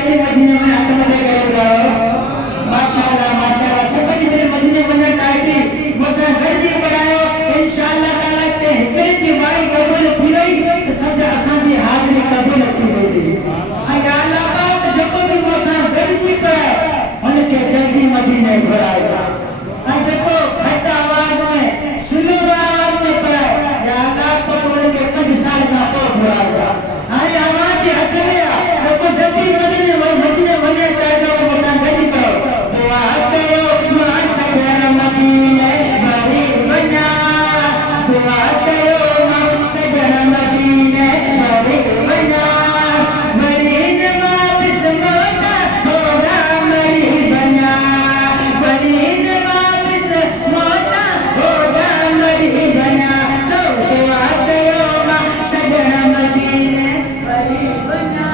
जाके मदीने में आत्महत्या करेगा माशाअल्लाह माशाअल्लाह सब कुछ मेरे मदीने बनना चाहती मुझसे गर्जी पढ़ायो इंशाअल्लाह ताला के हिकड़ी वाई कबूल थी वई तो सब असां जी हाजिरी कबूल थी वई या अल्लाह पाक जको भी मुझसे गर्जी पढ़ायो उनके जल्दी मदीने घुरायो जको घट आवाज में स्लो आवाज में पढ़ायो या अल्लाह को उनके 5 साल से घुरायो हाणे आवाज हथ में जको जल्दी मदीने वञण चाहियो मुझसे गर्जी पढ़ो दुआ कयो मां सगण मदीने भरी वञा दुआ कयो मां सगण मदीने भरी वञा मरीन वापस मोटा होगा मरी वञा मरीन वापस मोटा होगा मरी वञा चो दुआ कयो मां सगण मदीने भरी वञा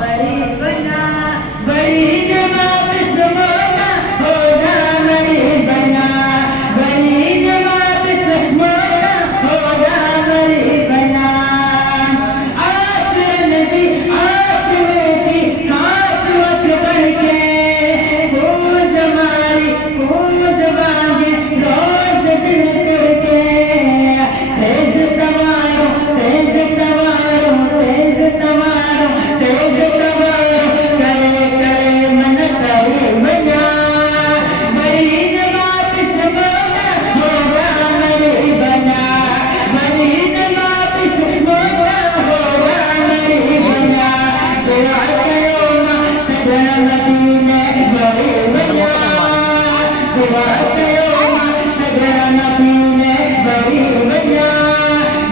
मरीन वापस मोटा होगा मरी वञा मरीन वापस मोटा होगा मरी वञा आसरन जी आस में थी खास वक्त बन के पूज मारी पूज वांगे रोज दिन करके तेज तवारो तेज तवारो तेज तवारो तेज तवारो करे करे मन करे वञा मरीन वापस मोटा होगा मरी वञा मरीन वापस मोटा होगा मरी वञा दुआ कयो मां सगण मदीने भरी वञा दुआ कयो मां सगण मदीने भरी वञा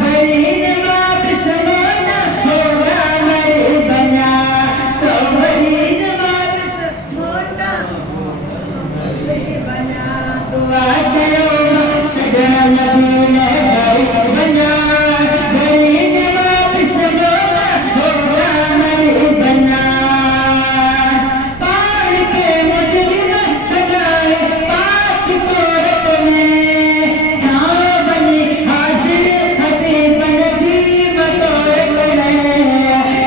मरीन वापस मोटा होगा मरी वञा तो मरीन वापस मोटा भरी वञा दुआ कयो मां सगण मदीने भरी वञा मरीन वापस मोटा होगा मरी वञा पार के मुजरिम सजाए पास कोर्ट में हाँ बनी हाजिर हबीब नजीब तौर में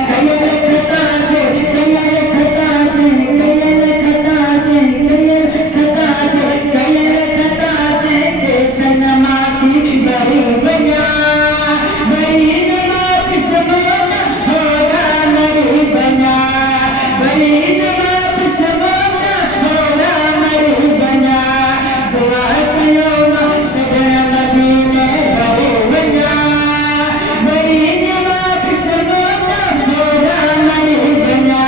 कयल खताजे कयल खताजे कयल खताजे कयल खताजे कयल खताजे के सनमा की भरी वञा मरीन वापस मोटा होगा मरी वञा मरीन वापस मोटा होगा मरी वञा दुआ कयो मां सगण मदीने भरी वञा मरीन वापस मोटा होगा मरी वञा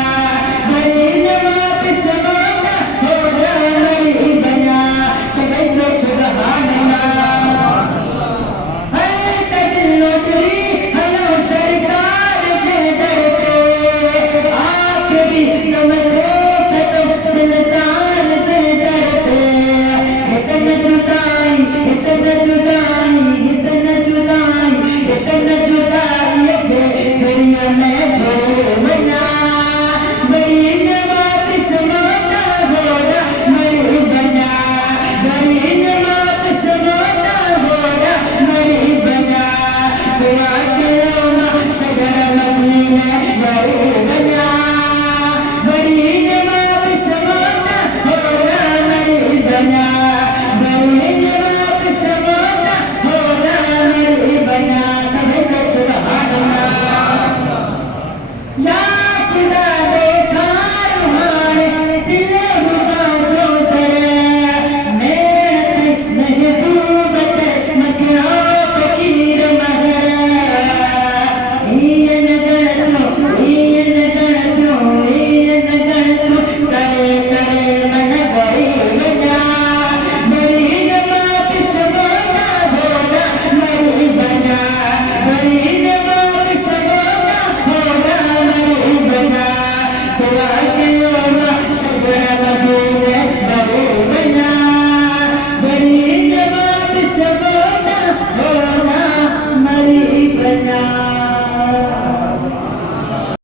मरीन वापस मोटा होगा मरी वञा सभई जो सुभान अल्लाह है तदिलो तुरी हलो सरकार जे दर ते आखिरी दम थे खत्म दिलदार जे दर ते हितन जुदाई हितन जुदाई हितन जुदाई हितन जुदाई जे दुनिया में छोड़े वञा मरीन वापस मोटा होगा मरी वञा मरीन वापस मोटा होगा मरी वञा दुआ कयो मां सगण मदीने भरी वञा मरीन वापस मोटा होगा मरी वञा मरीन वापस मोटा होगा मरी वञा सभई जो सुभान अल्लाह या